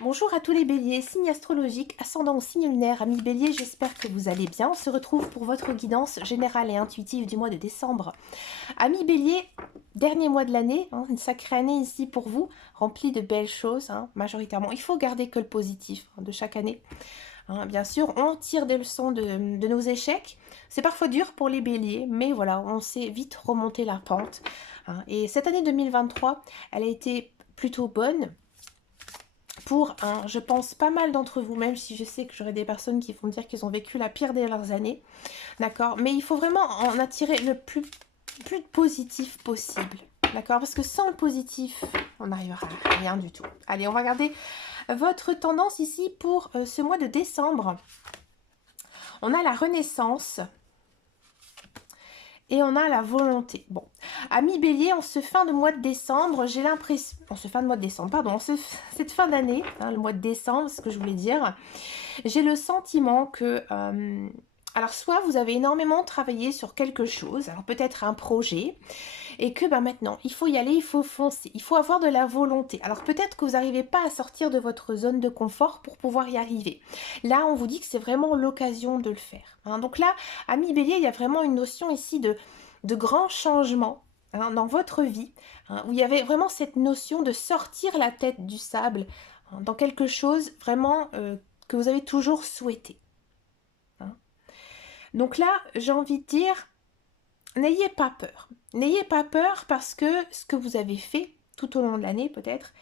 Bonjour à tous les béliers, signe astrologique, ascendant ou signe lunaire, amis béliers, j'espère que vous allez bien. On se retrouve pour votre guidance générale et intuitive du mois de décembre. Amis béliers, dernier mois de l'année, une sacrée année ici pour vous, remplie de belles choses, majoritairement. Il faut garder que le positif de chaque année. Bien sûr, on tire des leçons de nos échecs. C'est parfois dur pour les béliers, mais voilà, on sait vite remonter la pente. Et cette année 2023, elle a été plutôt bonne. Pour, je pense, pas mal d'entre vous, même si je sais que j'aurai des personnes qui vont dire qu'ils ont vécu la pire de leurs années, d'accord? Mais il faut vraiment en attirer le plus de positif possible, d'accord? Parce que sans le positif, on n'arrivera à rien du tout. Allez, on va regarder votre tendance ici pour ce mois de décembre. On a la renaissance et on a la volonté. Bon, amis bélier, en ce fin de mois de décembre, j'ai l'impression... En ce fin de mois de décembre, pardon, cette fin d'année, le mois de décembre, c'est ce que je voulais dire, j'ai le sentiment que... alors, soit vous avez énormément travaillé sur quelque chose, alors peut-être un projet, et que maintenant, il faut y aller, il faut foncer, il faut avoir de la volonté. Alors peut-être que vous n'arrivez pas à sortir de votre zone de confort pour pouvoir y arriver. Là, on vous dit que c'est vraiment l'occasion de le faire. Donc là, amis bélier, il y a vraiment une notion ici de grands changements dans votre vie, où il y avait vraiment cette notion de sortir la tête du sable dans quelque chose vraiment que vous avez toujours souhaité. Donc là, j'ai envie de dire, n'ayez pas peur. N'ayez pas peur parce que ce que vous avez fait tout au long de l'année peut-être,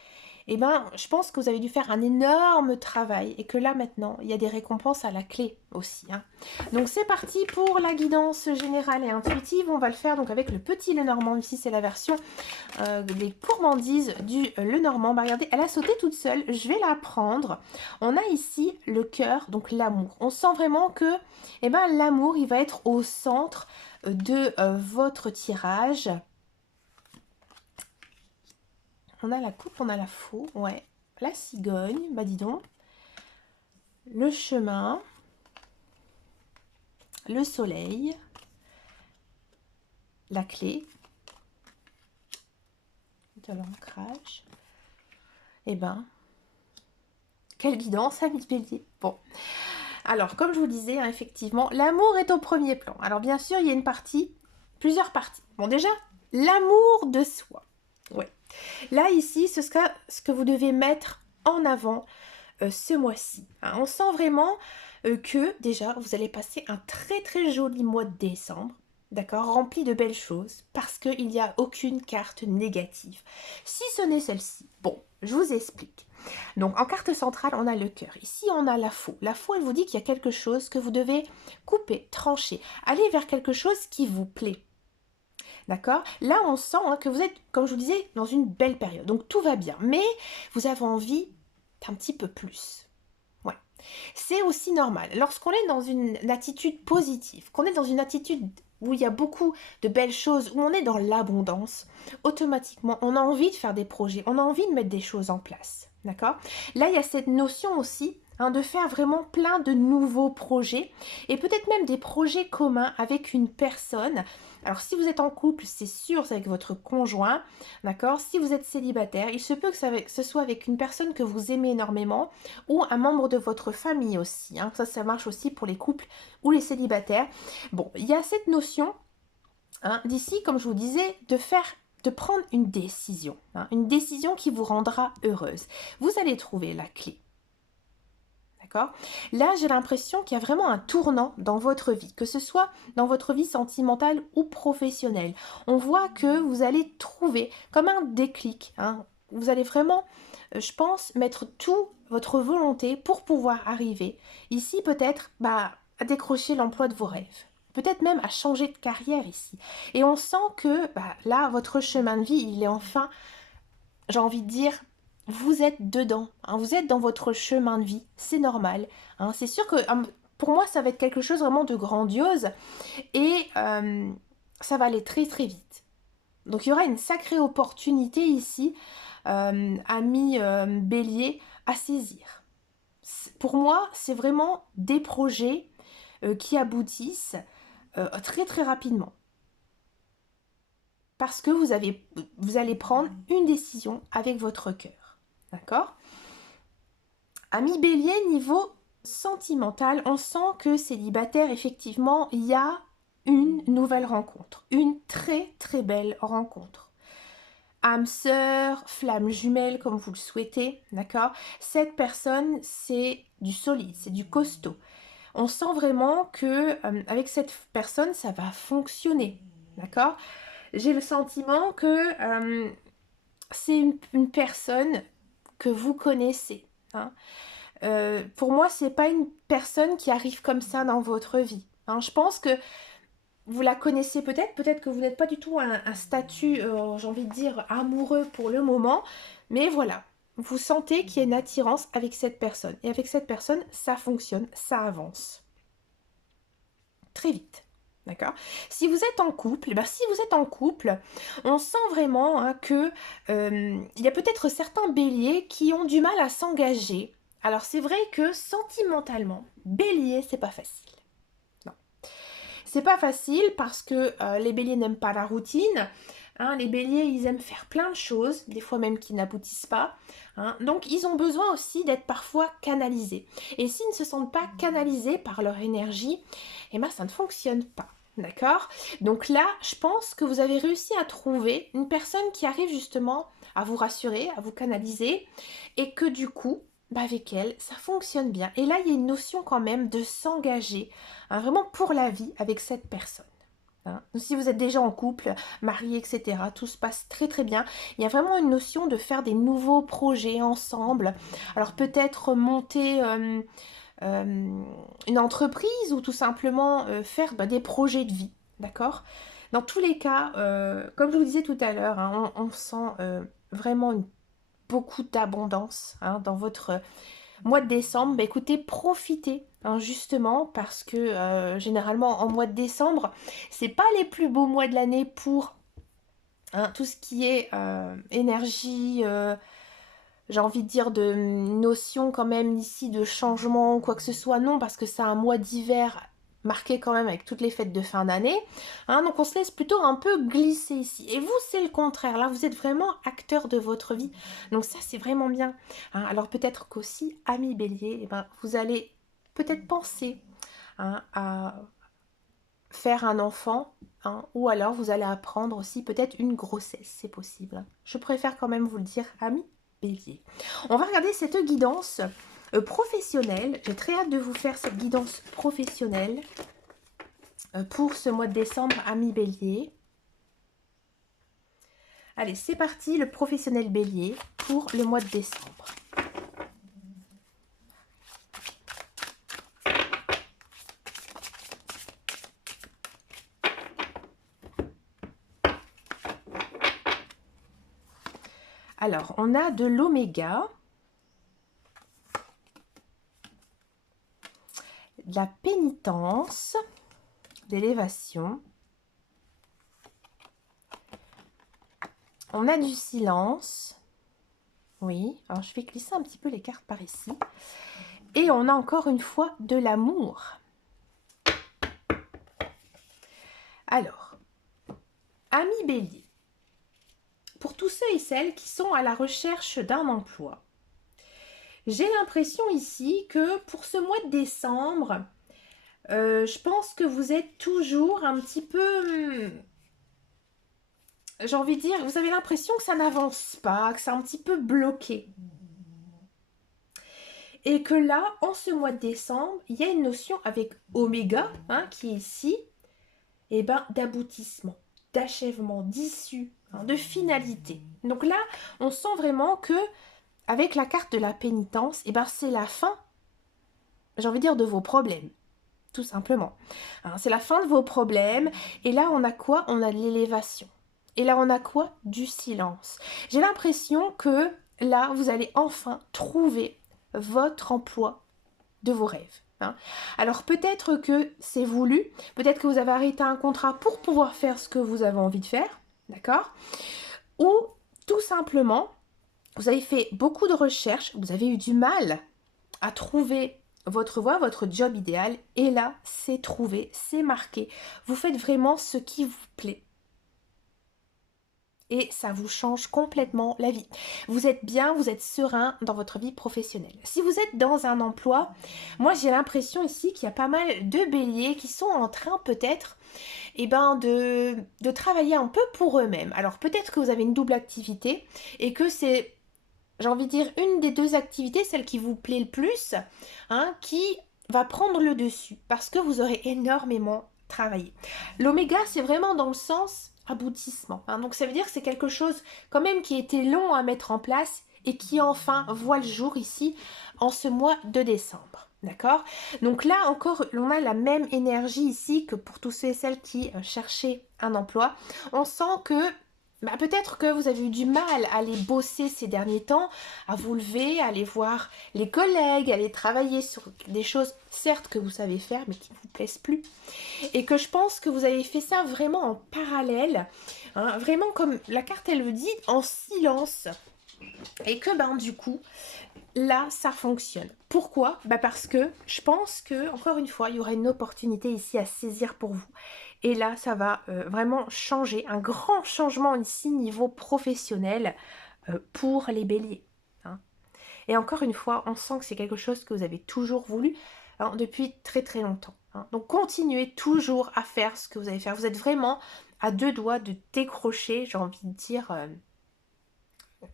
je pense que vous avez dû faire un énorme travail et que là maintenant, il y a des récompenses à la clé aussi. Donc c'est parti pour la guidance générale et intuitive. On va le faire donc avec le petit Lenormand. Ici, c'est la version des gourmandises du Lenormand. Regardez, elle a sauté toute seule. Je vais la prendre. On a ici le cœur, donc l'amour. On sent vraiment que l'amour, il va être au centre de votre tirage. On a la coupe, on a la faux, ouais. La cigogne, dis donc. Le chemin. Le soleil. La clé. De l'ancrage. Quelle guidance, amis bélier. Bon. Alors, comme je vous disais, effectivement, l'amour est au premier plan. Alors, bien sûr, il y a plusieurs parties. Bon, déjà, l'amour de soi. Ouais. Là, ici, ce sera ce que vous devez mettre en avant ce mois-ci. On sent vraiment que, déjà, vous allez passer un très très joli mois de décembre, d'accord, rempli de belles choses, parce qu'il n'y a aucune carte négative. Si ce n'est celle-ci, bon, je vous explique. Donc, en carte centrale, on a le cœur. Ici, on a la faux. La faux, elle vous dit qu'il y a quelque chose que vous devez couper, trancher, aller vers quelque chose qui vous plaît. D'accord? Là, on sent que vous êtes, comme je vous disais, dans une belle période. Donc, tout va bien. Mais vous avez envie d'un petit peu plus. Ouais. C'est aussi normal. Lorsqu'on est dans une attitude positive, qu'on est dans une attitude où il y a beaucoup de belles choses, où on est dans l'abondance, automatiquement, on a envie de faire des projets, on a envie de mettre des choses en place. D'accord? Là, il y a cette notion aussi de faire vraiment plein de nouveaux projets et peut-être même des projets communs avec une personne. Alors, si vous êtes en couple, c'est sûr, c'est avec votre conjoint, d'accord? Si vous êtes célibataire, il se peut que ce soit avec une personne que vous aimez énormément ou un membre de votre famille aussi. Ça marche aussi pour les couples ou les célibataires. Bon, il y a cette notion d'ici, comme je vous disais, de prendre une décision qui vous rendra heureuse. Vous allez trouver la clé. D'accord? Là, j'ai l'impression qu'il y a vraiment un tournant dans votre vie, que ce soit dans votre vie sentimentale ou professionnelle. On voit que vous allez trouver comme un déclic. Vous allez vraiment, je pense, mettre toute votre volonté pour pouvoir arriver ici peut-être à décrocher l'emploi de vos rêves. Peut-être même à changer de carrière ici. Et on sent que là, votre chemin de vie, il est enfin, j'ai envie de dire, vous êtes dedans, vous êtes dans votre chemin de vie, c'est normal. C'est sûr que pour moi, ça va être quelque chose vraiment de grandiose et ça va aller très très vite. Donc il y aura une sacrée opportunité ici, amis bélier, à saisir. Pour moi, c'est vraiment des projets qui aboutissent très très rapidement. Parce que vous allez prendre une décision avec votre cœur. D'accord? Ami Bélier, niveau sentimental, on sent que célibataire, effectivement, il y a une nouvelle rencontre. Une très très belle rencontre. Âme sœur, flamme jumelle, comme vous le souhaitez, d'accord? Cette personne, c'est du solide, c'est du costaud. On sent vraiment que avec cette personne, ça va fonctionner, d'accord? J'ai le sentiment que c'est une personne que vous connaissez, hein. Pour moi, c'est pas une personne qui arrive comme ça dans votre vie, hein. Je pense que vous la connaissez peut-être, peut-être que vous n'êtes pas du tout un statut, j'ai envie de dire, amoureux pour le moment, mais voilà, vous sentez qu'il y a une attirance avec cette personne. Et avec cette personne, ça fonctionne, ça avance. Très vite. D'accord? Si vous êtes en couple, si vous êtes en couple, on sent vraiment hein, que il y a peut-être certains béliers qui ont du mal à s'engager. Alors c'est vrai que sentimentalement, bélier, c'est pas facile. Non. C'est pas facile parce que les béliers n'aiment pas la routine. Hein, les béliers, ils aiment faire plein de choses, des fois même qui n'aboutissent pas. Hein, donc ils ont besoin aussi d'être parfois canalisés. Et s'ils ne se sentent pas canalisés par leur énergie, eh ben ça ne fonctionne pas. D'accord? Donc là, je pense que vous avez réussi à trouver une personne qui arrive justement à vous rassurer, à vous canaliser, et que du coup, avec elle, ça fonctionne bien. Et là, il y a une notion quand même de s'engager, hein, vraiment pour la vie avec cette personne. Hein. Si vous êtes déjà en couple, marié, etc., tout se passe très très bien. Il y a vraiment une notion de faire des nouveaux projets ensemble. Alors peut-être monter une entreprise ou tout simplement faire des projets de vie. D'accord? Dans tous les cas, comme je vous disais tout à l'heure, hein, on sent vraiment beaucoup d'abondance hein, dans votre mois de décembre. Écoutez, profitez hein, justement parce que généralement en mois de décembre, c'est pas les plus beaux mois de l'année pour hein, tout ce qui est énergie, j'ai envie de dire de notion quand même ici de changement ou quoi que ce soit. Non, parce que c'est un mois d'hiver marqué quand même avec toutes les fêtes de fin d'année. Hein, donc on se laisse plutôt un peu glisser ici. Et vous, c'est le contraire. Là, vous êtes vraiment acteur de votre vie. Donc ça, c'est vraiment bien. Hein, alors peut-être qu'aussi, ami bélier, eh ben, vous allez peut-être penser hein, à faire un enfant. Hein, ou alors vous allez apprendre aussi peut-être une grossesse, c'est possible. Je préfère quand même vous le dire, ami bélier. On va regarder cette guidance professionnelle. J'ai très hâte de vous faire cette guidance professionnelle pour ce mois de décembre, ami bélier. Allez, c'est parti, le professionnel bélier pour le mois de décembre. Alors, on a de l'oméga, de la pénitence, d'élévation. On a du silence. Oui, alors je vais glisser un petit peu les cartes par ici. Et on a encore une fois de l'amour. Alors, amis bélier, pour tous ceux et celles qui sont à la recherche d'un emploi, j'ai l'impression ici que pour ce mois de décembre, je pense que vous êtes toujours un petit peu... j'ai envie de dire, vous avez l'impression que ça n'avance pas, que c'est un petit peu bloqué. Et que là, en ce mois de décembre, il y a une notion avec oméga, hein, qui est ici, et d'aboutissement, d'achèvement, d'issue, hein, de finalité. Donc là, on sent vraiment que avec la carte de la pénitence, c'est la fin, j'ai envie de dire, de vos problèmes. Tout simplement. Hein, c'est la fin de vos problèmes. Et là, on a quoi? On a de l'élévation. Et là, on a quoi? Du silence. J'ai l'impression que là, vous allez enfin trouver votre emploi de vos rêves. Hein. Alors peut-être que c'est voulu, peut-être que vous avez arrêté un contrat pour pouvoir faire ce que vous avez envie de faire, d'accord? Ou tout simplement, vous avez fait beaucoup de recherches, vous avez eu du mal à trouver votre voie, votre job idéal, et là, c'est trouvé, c'est marqué. Vous faites vraiment ce qui vous plaît. et ça vous change complètement la vie. Vous êtes bien, vous êtes serein dans votre vie professionnelle. Si vous êtes dans un emploi, moi j'ai l'impression ici qu'il y a pas mal de béliers qui sont en train peut-être de travailler un peu pour eux-mêmes. Alors peut-être que vous avez une double activité et que c'est, j'ai envie de dire, une des deux activités, celle qui vous plaît le plus, hein, qui va prendre le dessus parce que vous aurez énormément travaillé. L'oméga, c'est vraiment dans le sens aboutissement, hein. Donc ça veut dire que c'est quelque chose quand même qui était long à mettre en place et qui enfin voit le jour ici en ce mois de décembre. D'accord? Donc là encore, on a la même énergie ici que pour tous ceux et celles qui cherchaient un emploi. On sent que peut-être que vous avez eu du mal à aller bosser ces derniers temps, à vous lever, à aller voir les collègues, à aller travailler sur des choses, certes que vous savez faire, mais qui ne vous plaisent plus. Et que je pense que vous avez fait ça vraiment en parallèle, hein, vraiment comme la carte elle le dit, en silence. Et que du coup, là, ça fonctionne. Pourquoi? Parce que je pense que, encore une fois, il y aura une opportunité ici à saisir pour vous. Et là, ça va vraiment changer, un grand changement ici niveau professionnel pour les béliers, hein. Et encore une fois, on sent que c'est quelque chose que vous avez toujours voulu, hein, depuis très très longtemps, hein. Donc continuez toujours à faire ce que vous allez faire. Vous êtes vraiment à deux doigts de décrocher, j'ai envie de dire,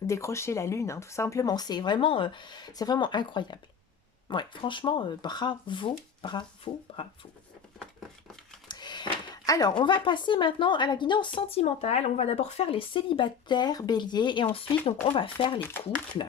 décrocher la lune, hein, tout simplement. C'est vraiment incroyable. Ouais, franchement, bravo, bravo, bravo. Alors, on va passer maintenant à la guidance sentimentale. On va d'abord faire les célibataires béliers et ensuite, donc, on va faire les couples.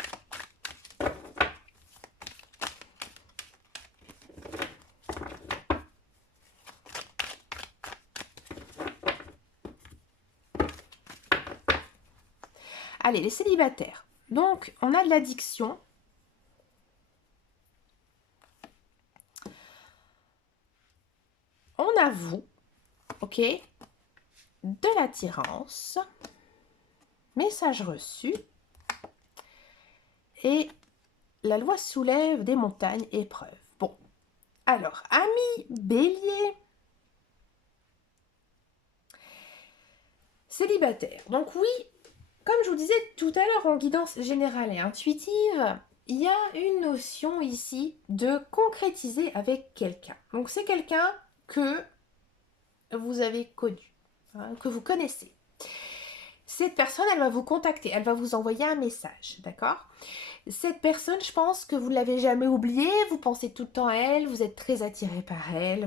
Allez, les célibataires. Donc, on a de l'addiction. On avoue, ok, de l'attirance, message reçu, et la loi soulève des montagnes épreuves. Bon, alors, amis bélier, célibataire. Donc oui, comme je vous disais tout à l'heure en guidance générale et intuitive, il y a une notion ici de concrétiser avec quelqu'un. Donc c'est quelqu'un que vous avez connu, hein, que vous connaissez. Cette personne, elle va vous contacter, elle va vous envoyer un message, d'accord? Cette personne, je pense que vous ne l'avez jamais oubliée, vous pensez tout le temps à elle, vous êtes très attiré par elle,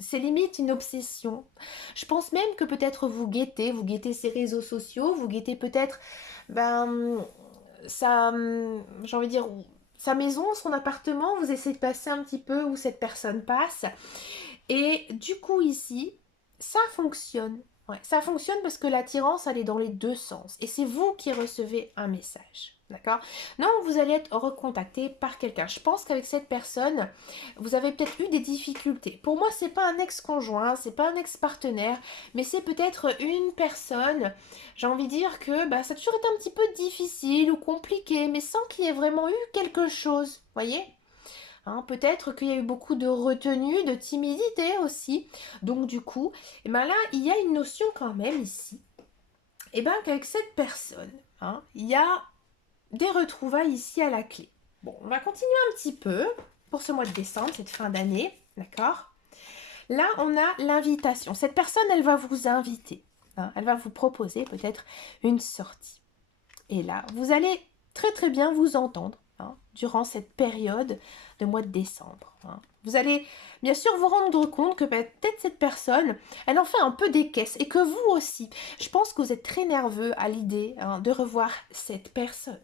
c'est limite une obsession. Je pense même que peut-être vous guettez ses réseaux sociaux, vous guettez peut-être, j'ai envie de dire, sa maison, son appartement, vous essayez de passer un petit peu où cette personne passe. Et du coup ici, ça fonctionne. Ouais, ça fonctionne parce que l'attirance, elle est dans les deux sens. Et c'est vous qui recevez un message. D'accord? Non, vous allez être recontacté par quelqu'un. Je pense qu'avec cette personne, vous avez peut-être eu des difficultés. Pour moi, c'est pas un ex-conjoint, c'est pas un ex-partenaire, mais c'est peut-être une personne. J'ai envie de dire que ça a toujours été un petit peu difficile ou compliqué, mais sans qu'il y ait vraiment eu quelque chose. Voyez? Hein, peut-être qu'il y a eu beaucoup de retenue, de timidité aussi. Donc du coup, là, il y a une notion quand même ici. Qu'avec cette personne, hein, il y a des retrouvailles ici à la clé. Bon, on va continuer un petit peu pour ce mois de décembre, cette fin d'année, d'accord? Là, on a l'invitation. Cette personne, elle va vous inviter, hein, elle va vous proposer peut-être une sortie. Et là, vous allez très très bien vous entendre, hein, durant cette période de mois de décembre, hein. Vous allez bien sûr vous rendre compte que peut-être cette personne, elle en fait un peu des caisses et que vous aussi. Je pense que vous êtes très nerveux à l'idée, hein, de revoir cette personne.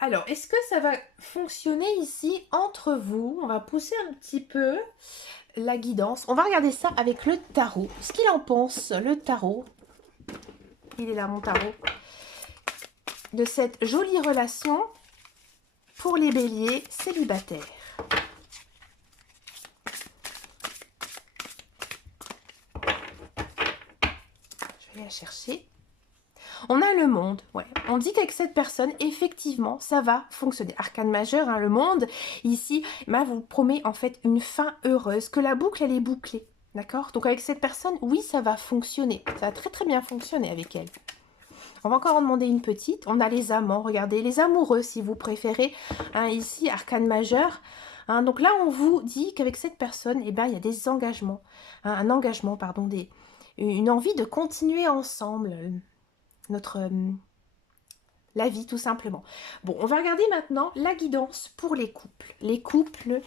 Alors, est-ce que ça va fonctionner ici entre vous? On va pousser un petit peu la guidance. On va regarder ça avec le tarot. Ce qu'il en pense, le tarot. Il est là, mon tarot. De cette jolie relation pour les béliers célibataires. Je vais la chercher. On a le monde, ouais. On dit qu'avec cette personne, effectivement, ça va fonctionner. Arcane majeur, hein, le monde, ici, vous promet en fait une fin heureuse, que la boucle, elle est bouclée. D'accord? Donc avec cette personne, oui, ça va fonctionner. Ça va très très bien fonctionner avec elle. On va encore en demander une petite. On a les amants, regardez, les amoureux si vous préférez. Hein, ici, arcane majeur. Hein, donc là, on vous dit qu'avec cette personne, eh ben, il y a des engagements. Hein, un engagement, pardon, une envie de continuer ensemble la vie, tout simplement. Bon, on va regarder maintenant la guidance pour les couples. Les couples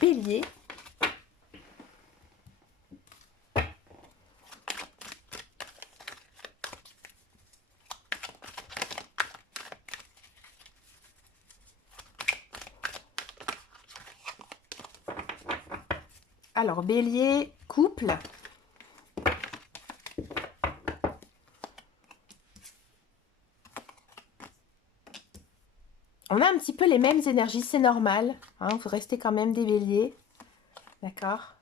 Bélier. Alors, Bélier, couple. On a un petit peu les mêmes énergies, c'est normal. Hein, vous restez quand même des béliers. D'accord?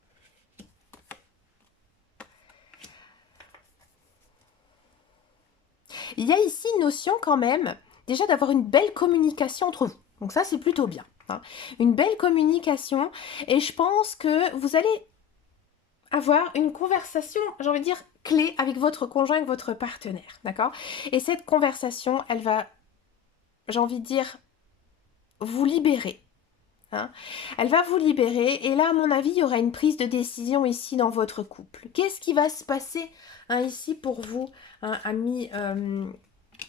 Il y a ici une notion quand même, déjà d'avoir une belle communication entre vous. Donc ça, c'est plutôt bien. Hein. Une belle communication. Et je pense que vous allez avoir une conversation, j'ai envie de dire, clé avec votre conjoint, avec votre partenaire. D'accord? Et cette conversation, elle va, j'ai envie de dire, vous libérer. Hein. Elle va vous libérer et là, à mon avis, il y aura une prise de décision ici dans votre couple. Qu'est-ce qui va se passer hein, ici pour vous, hein,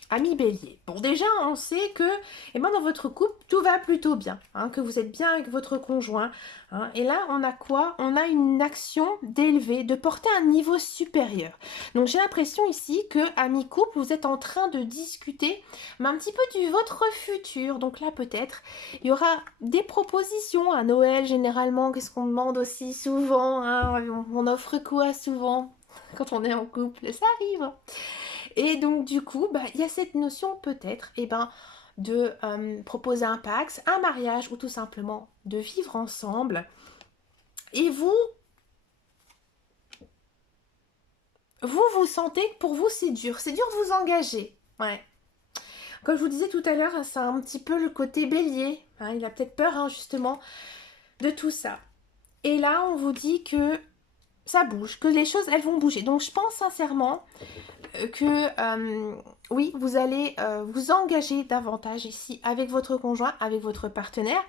Ami Bélier? Bon, déjà, on sait que dans votre couple, tout va plutôt bien, hein, que vous êtes bien avec votre conjoint. Hein, et là, on a quoi? On a une action d'élever, de porter un niveau supérieur. Donc, j'ai l'impression ici que, ami couple, vous êtes en train de discuter mais un petit peu de votre futur. Donc là, peut-être, il y aura des propositions à Noël, généralement. Qu'est-ce qu'on demande aussi souvent hein, on offre quoi souvent quand on est en couple? Ça arrive. Et donc du coup, il y a cette notion peut-être de proposer un pax, un mariage ou tout simplement de vivre ensemble. Et vous sentez que pour vous c'est dur de vous engager. Ouais. Comme je vous disais tout à l'heure, c'est un petit peu le côté bélier. Hein, il a peut-être peur hein, justement de tout ça. Et là, on vous dit que ça bouge, que les choses elles vont bouger. Donc je pense sincèrement que oui, vous allez vous engager davantage ici avec votre conjoint, avec votre partenaire.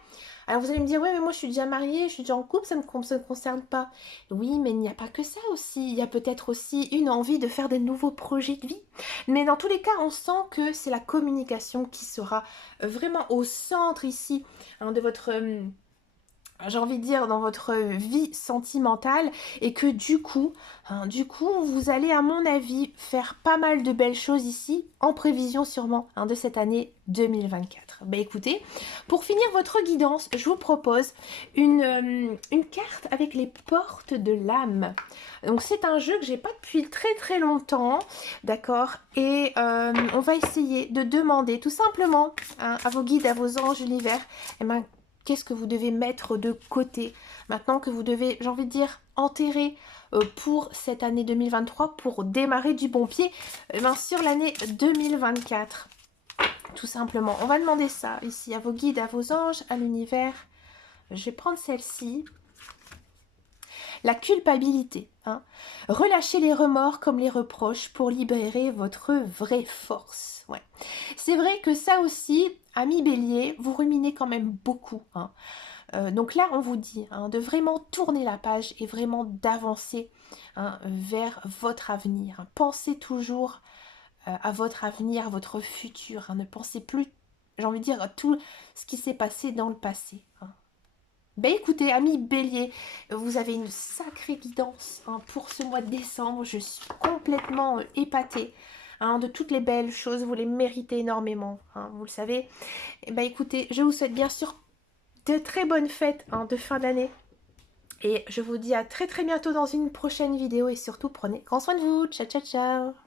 Alors vous allez me dire, ouais mais moi je suis déjà mariée, je suis déjà en couple, ça ne me concerne pas. Oui, mais il n'y a pas que ça aussi, il y a peut-être aussi une envie de faire des nouveaux projets de vie. Mais dans tous les cas, on sent que c'est la communication qui sera vraiment au centre ici hein, de votre... j'ai envie de dire dans votre vie sentimentale et que du coup, vous allez à mon avis faire pas mal de belles choses ici en prévision sûrement hein, de cette année 2024. Écoutez, pour finir votre guidance, je vous propose une carte avec les portes de l'âme. Donc c'est un jeu que j'ai pas depuis très très longtemps, d'accord? Et on va essayer de demander tout simplement hein, à vos guides, à vos anges, l'univers, qu'est-ce que vous devez mettre de côté maintenant que vous devez, j'ai envie de dire, enterrer pour cette année 2023 pour démarrer du bon pied sur l'année 2024. Tout simplement. On va demander ça ici à vos guides, à vos anges, à l'univers. Je vais prendre celle-ci. La culpabilité. Hein. Relâchez les remords comme les reproches pour libérer votre vraie force. Ouais. C'est vrai que ça aussi, ami Bélier, vous ruminez quand même beaucoup. Hein. Donc là, on vous dit hein, de vraiment tourner la page et vraiment d'avancer hein, vers votre avenir. Pensez toujours à votre avenir, à votre futur. Hein. Ne pensez plus, j'ai envie de dire, à tout ce qui s'est passé dans le passé. Hein. Écoutez, amis Bélier, vous avez une sacrée guidance hein, pour ce mois de décembre. Je suis complètement épatée hein, de toutes les belles choses. Vous les méritez énormément, hein, vous le savez. Écoutez, je vous souhaite bien sûr de très bonnes fêtes hein, de fin d'année. Et je vous dis à très très bientôt dans une prochaine vidéo. Et surtout, prenez grand soin de vous. Ciao, ciao, ciao.